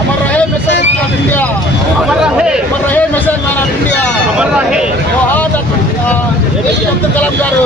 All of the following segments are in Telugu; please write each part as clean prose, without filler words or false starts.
अमर रहे मिसाइल मैन ऑफ इंडिया, अमर रहे मिसाइल मैन ऑफ इंडिया, अमर रहे APJ अब्दुल कलाम गारू।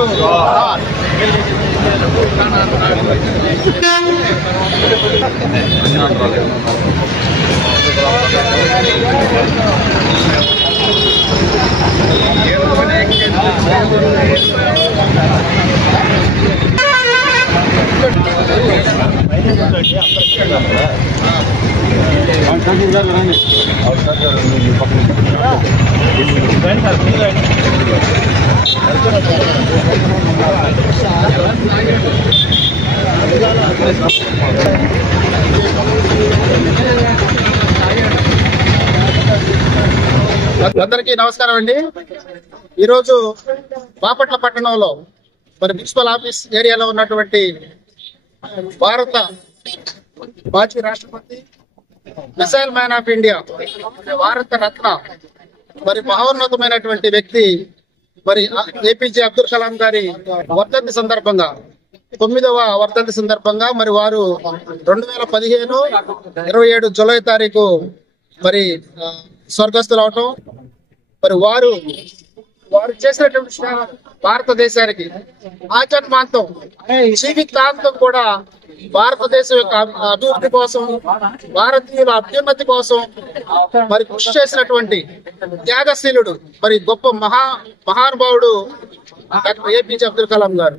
అందరికీ నమస్కారం అండి। ఈరోజు బాపట్ల పట్టణంలో మరి మున్సిపల్ ఆఫీస్ ఏరియాలో ఉన్నటువంటి భారత మాజీ రాష్ట్రపతి, missile man of India, Bharat Ratna, మరి మహోన్నతమైనటువంటి వ్యక్తి మరి APJ అబ్దుల్ కలాం గారి వర్ధంతి సందర్భంగా 9వ వర్ధంతి సందర్భంగా మరి వారు 2015 27 జూలై తారీఖు మరి స్వర్గస్థులు అవటం, మరి వారు చేసినటువంటి భారతదేశానికి ఆజన్మాంతం జీవితాంతం కూడా భారతదేశం యొక్క అభివృద్ధి కోసం, భారతీయుల అభ్యున్నతి కోసం మరి కృషి చేసినటువంటి త్యాగశీలుడు, మరి గొప్ప మహానుభావుడు డాక్టర్ APJ అబ్దుల్ కలాం గారు।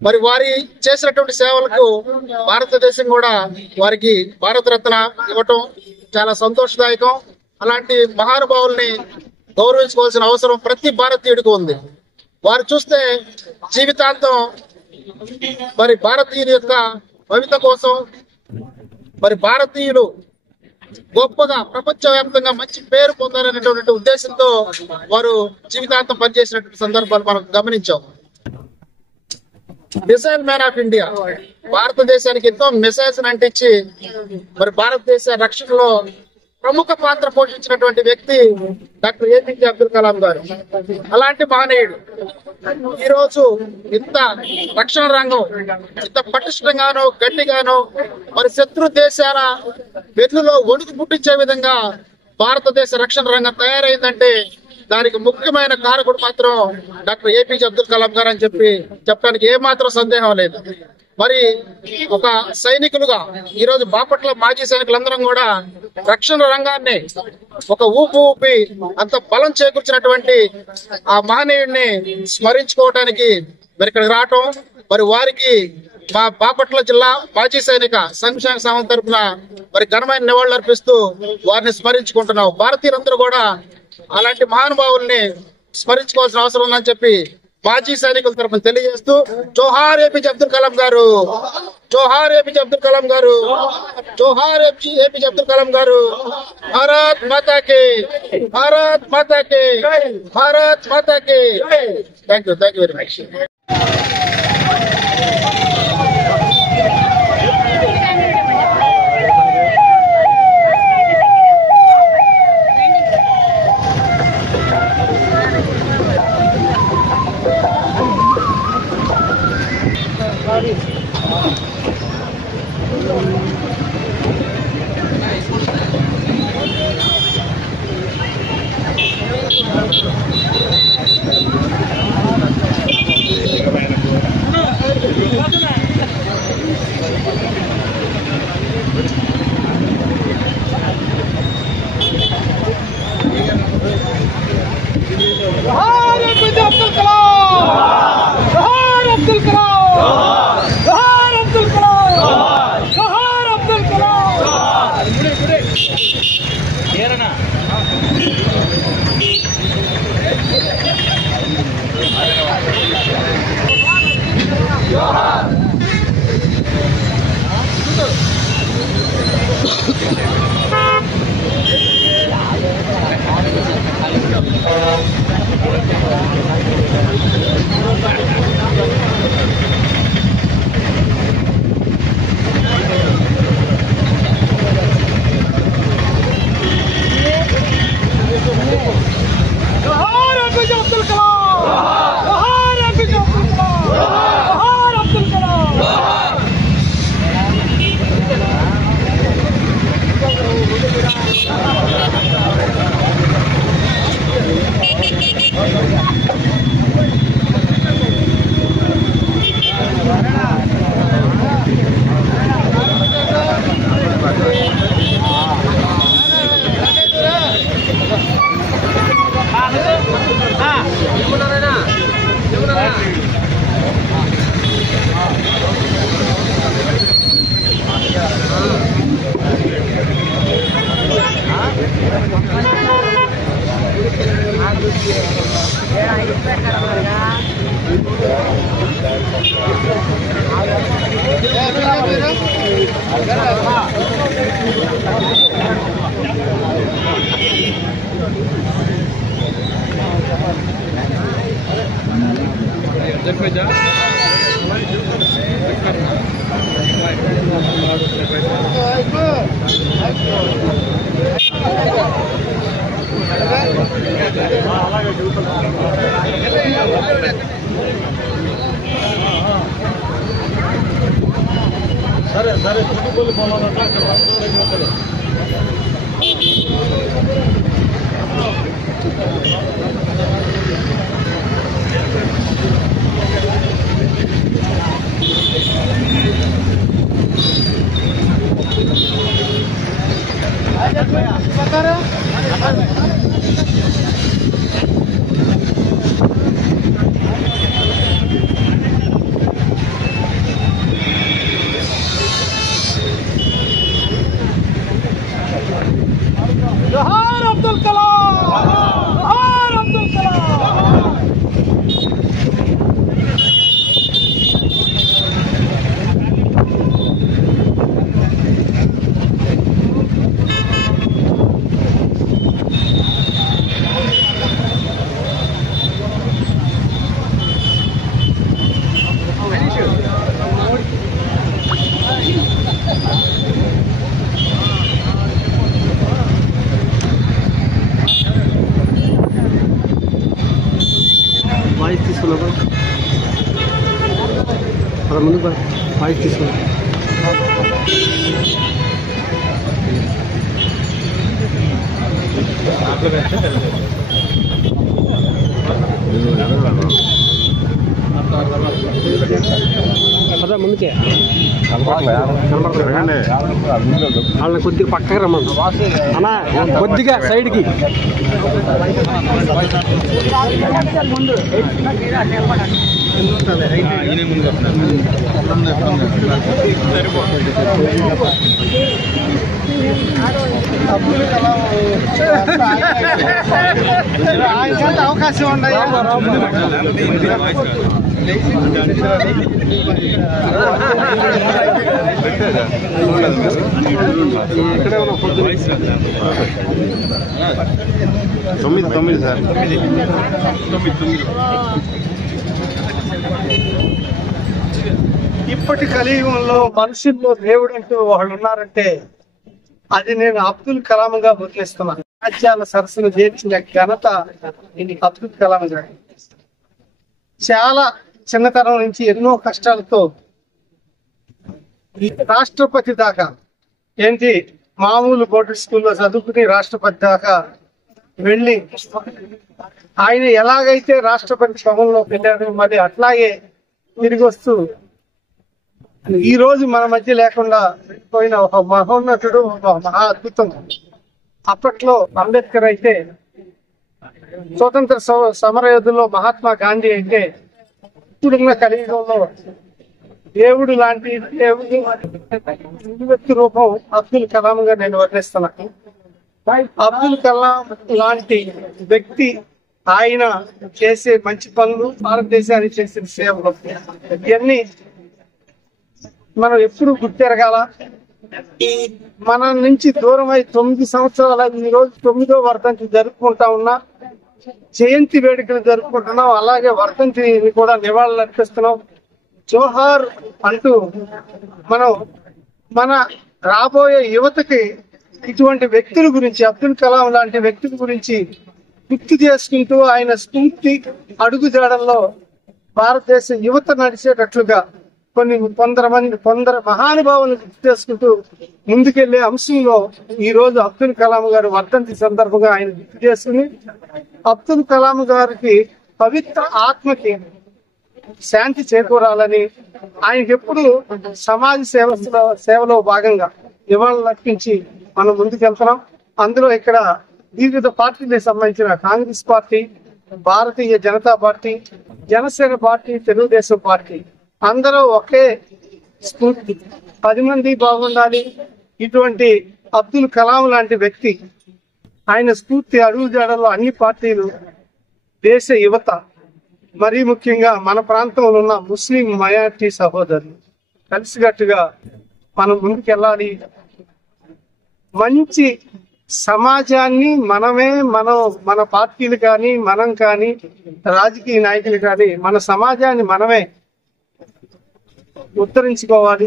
మరి వారి చేసినటువంటి సేవలకు భారతదేశం కూడా వారికి భారతరత్న ఇవ్వటం చాలా సంతోషదాయకం। అలాంటి మహానుభావుల్ని గౌరవించుకోవాల్సిన అవసరం ప్రతి భారతీయుడికి ఉంది। వారు చూస్తే జీవితాంతం మరి భారతీయుల యొక్క భవిత కోసం, మరి భారతీయులు గొప్పగా ప్రపంచవ్యాప్తంగా మంచి పేరు పొందాలనేటువంటి ఉద్దేశంతో వారు జీవితాంతం పనిచేసినటువంటి సందర్భాలు మనం గమనించాం। మిసైల్ మ్యాన్ ఆఫ్ ఇండియా, భారతదేశానికి ఎంతో మిసైల్స్ అంటించి మరి భారతదేశ రక్షణలో ప్రముఖ పాత్ర పోషించినటువంటి వ్యక్తి డాక్టర్ APJ అబ్దుల్ కలాం గారు। అలాంటి మహనీయుడు ఈరోజు ఇంత రక్షణ రంగం ఇంత పటిష్టంగానో గట్టిగానో మరి శత్రు దేశాల వెన్నులో వణుకు పుట్టించే విధంగా భారతదేశ రక్షణ రంగం తయారైందంటే దానికి ముఖ్యమైన కారకుడు మాత్రం డాక్టర్ APJ అబ్దుల్ కలాం గారు అని చెప్పడానికి ఏమాత్రం సందేహం లేదు। మరి ఒక సైనికులుగా ఈరోజు బాపట్ల మాజీ సైనికులందరం కూడా రక్షణ రంగాన్ని ఒక ఊపి అంత బలం చేకూర్చినటువంటి ఆ మహనీయుడిని స్మరించుకోవడానికి మరి ఇక్కడికి రావటం, మరి వారికి మా బాపట్ల జిల్లా మాజీ సైనిక సంక్షేమ సంఘం తరఫున మరి ఘనమైన నివాళులు అర్పిస్తూ వారిని స్మరించుకుంటున్నాం। భారతీయులందరూ కూడా అలాంటి మహానుభావుల్ని స్మరించుకోవాల్సిన అవసరం ఉందని చెప్పి మాజీ సైనికుల తరఫున తెలియజేస్తూ జోహార్ APJ అబ్దుల్ కలాం గారు, జోహార్ APJ అబ్దుల్ కలాం గారు, జోహార్ APJ అబ్దుల్ కలాం గారు। భారత్ మాతా కి, భారత్ మాతా కి, భారత్ మాతా కి। Thank you very much. ముందుకే వాళ్ళని కొద్దిగా పక్కగా రమ్మను అన్నా, కొద్దిగా సైడ్కి. అవకాశం ఉన్నాయి. తొమ్మిది సార్. ఇప్పటి కలియుగంలో మనుషుల్లో దేవుడు అంటూ వాళ్ళు ఉన్నారంటే అది నేను అబ్దుల్ కలాం గా గుర్తిస్తున్నాను. రాజ్యాల సరస్సును చేర్చిన ఘనత అబ్దుల్ కలాం గారు. చాలా చిన్నతనం నుంచి ఎన్నో కష్టాలతో రాష్ట్రపతి దాకా ఏంటి మామూలు బోర్డు స్కూల్లో చదువుకుని రాష్ట్రపతి దాకా వెళ్ళి ఆయన ఎలాగైతే రాష్ట్రపతి భవన్లో వెళ్ళారు మరి అట్లాగే తిరిగి వస్తూ ఈ రోజు మన మధ్య లేకుండా పోయిన ఒక మహోన్నతుడు, ఒక మహా అద్భుతం. అప్పట్లో అంబేద్కర్ అయితే, స్వతంత్ర సమరయోధుల్లో మహాత్మా గాంధీ అయితే, ఇప్పుడున్న కలియుగంలో దేవుడు లాంటి వ్యక్తి రూపం అబ్దుల్ కలాం గా నేను వర్ణిస్తున్నాను. అబ్దుల్ కలాం లాంటి వ్యక్తి ఆయన చేసే మంచి పనులు, భారతదేశానికి చేసిన సేవలు ఇవన్నీ మనం ఎప్పుడు గుర్తెరగాల. మన నుంచి దూరమై 9 సంవత్సరాల ఈ రోజు 9వ వర్ధంతి జరుపుకుంటా ఉన్నా, జయంతి వేడుకలు జరుపుకుంటున్నాం, అలాగే వర్ధంతిని కూడా నివాళులు అర్పిస్తున్నాం. జోహార్ అంటూ మనం మన రాబోయే యువతకి ఇటువంటి వ్యక్తుల గురించి, అబ్దుల్ కలాం లాంటి వ్యక్తుల గురించి గుర్తు చేసుకుంటూ ఆయన స్ఫూర్తి అడుగుజాడల్లో భారతదేశ యువత నడిచేటట్లుగా కొందరు మహానుభావులను గుర్తు చేసుకుంటూ ముందుకెళ్లే అంశంలో ఈ రోజు అబ్దుల్ కలాం గారు వర్ధంతి సందర్భంగా ఆయన గుర్తు చేసుకుని, అబ్దుల్ కలాం గారికి పవిత్ర ఆత్మకి శాంతి చేకూరాలని, ఆయనకి ఎప్పుడు సమాజ సేవలో భాగంగా నివాళులు అర్పించి మనం ముందుకెళ్తున్నాం. అందులో ఇక్కడ వివిధ పార్టీలకు సంబంధించిన Congress party, Bharatiya Janata party, Janasena party, Telugudesam party అందరూ ఒకే స్ఫూర్తి, 10 మంది బాగుండాలి. ఇటువంటి అబ్దుల్ కలాం లాంటి వ్యక్తి ఆయన స్ఫూర్తి అడుగుజాడల్లో అన్ని పార్టీలు, దేశ యువత, మరీ ముఖ్యంగా మన ప్రాంతంలో ఉన్న ముస్లిం మైనారిటీ సహోదరులు కలిసికట్టుగా మనం ముందుకెళ్ళాలి. మంచి సమాజాన్ని మన పార్టీలు కానీ, మనం కానీ, రాజకీయ నాయకులు కానీ మన సమాజాన్ని మనమే ఉద్ధరించుకోవాలి,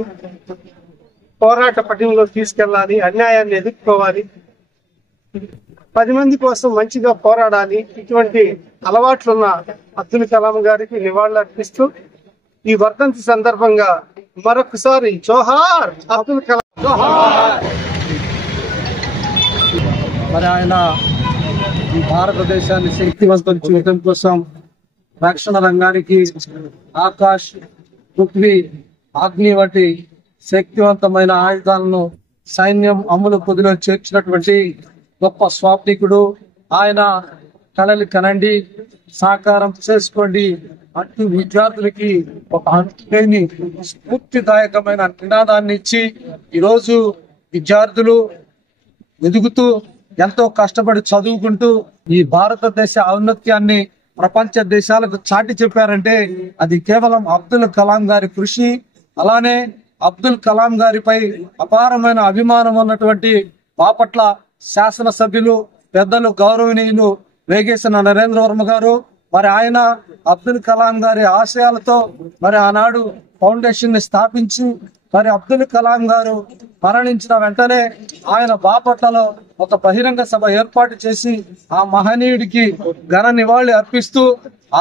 పోరాట పటిమలో తీసుకెళ్ళాలి, అన్యాయాన్ని ఎదుర్కోవాలి, 10 మంది కోసం మంచిగా పోరాడాలి. ఇటువంటి అలవాట్లున్న అబ్దుల్ కలాం గారికి నివాళులు అర్పిస్తూ ఈ వర్ధంతి సందర్భంగా మరొకసారి జోహార్ అబ్దుల్ కలాం, జోహార్. మరి ఆయన ఈ భారతదేశాన్ని శక్తివంతం చేయడం కోసం రక్షణ రంగానికి ఆకాశ్, పృథ్వీ, అగ్ని వంటి శక్తివంతమైన ఆయుధాలను సైన్యం అమలు పొదిలో చేర్చినటువంటి గొప్ప స్వాప్నికుడు ఆయన. కలలు కనండి, సాకారం చేసుకోండి అంటూ విద్యార్థులకి ఒక అంతులేని స్ఫూర్తిదాయకమైన నినాదాన్ని ఇచ్చి ఈరోజు విద్యార్థులు ఎదుగుతూ ఎంతో కష్టపడి చదువుకుంటూ ఈ భారతదేశ ఔన్నత్యాన్ని ప్రపంచ దేశాలకు చాటి చెప్పారంటే అది కేవలం అబ్దుల్ కలాం గారి కృషి. అలానే అబ్దుల్ కలాం గారిపై అపారమైన అభిమానం ఉన్నటువంటి బాపట్ల శాసనసభ్యులు, పెద్దలు, గౌరవనీయులు వేగేసిన నరేంద్ర వర్మ గారు, మరి ఆయన అబ్దుల్ కలాం గారి ఆశయాలతో మరి ఆనాడు ఫౌండేషన్ ని స్థాపించి, మరి అబ్దుల్ కలాం గారు మరణించిన వెంటనే ఆయన బాపట్లలో ఒక బహిరంగ సభ ఏర్పాటు చేసి ఆ మహనీయుడికి ఘన నివాళి అర్పిస్తూ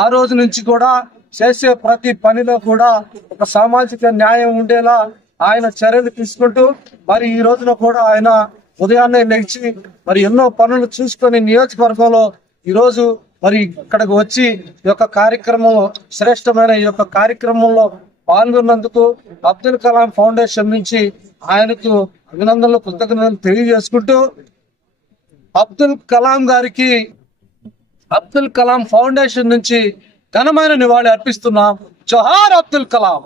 ఆ రోజు నుంచి కూడా చేసే ప్రతి పనిలో కూడా ఒక సామాజిక న్యాయం ఉండేలా ఆయన చర్యలు తీసుకుంటూ మరి ఈ రోజున కూడా ఆయన ఉదయాన్నే లేచి మరి ఎన్నో పనులు చూసుకొని నియోజకవర్గంలో ఈ రోజు మరి ఇక్కడికి వచ్చి ఈ యొక్క కార్యక్రమంలో శ్రేష్టమైన ఈ యొక్క కార్యక్రమంలో పాల్గొన్నందుకు అబ్దుల్ కలాం ఫౌండేషన్ నుంచి ఆయనకు అభినందనలు, కృతజ్ఞతలు తెలియజేసుకుంటూ అబ్దుల్ కలాం గారికి అబ్దుల్ కలాం ఫౌండేషన్ నుంచి ఘనమైన నివాళి అర్పిస్తున్నాం. జోహార్ అబ్దుల్ కలాం.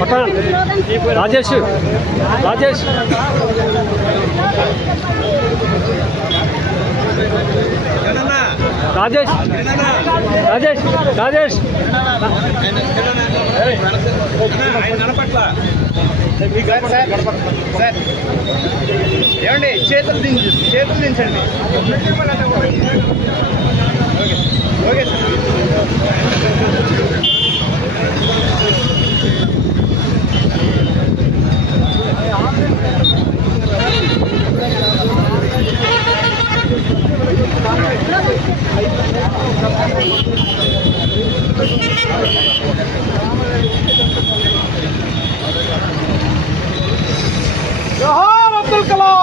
పఠాన్ రాజేష్ రాజేష్ రాజేష్ రాజేష్ రాజేష్ ఏమండి చేతులు దించండి ఓకే జోహార్ అబ్దుల్ కలాం.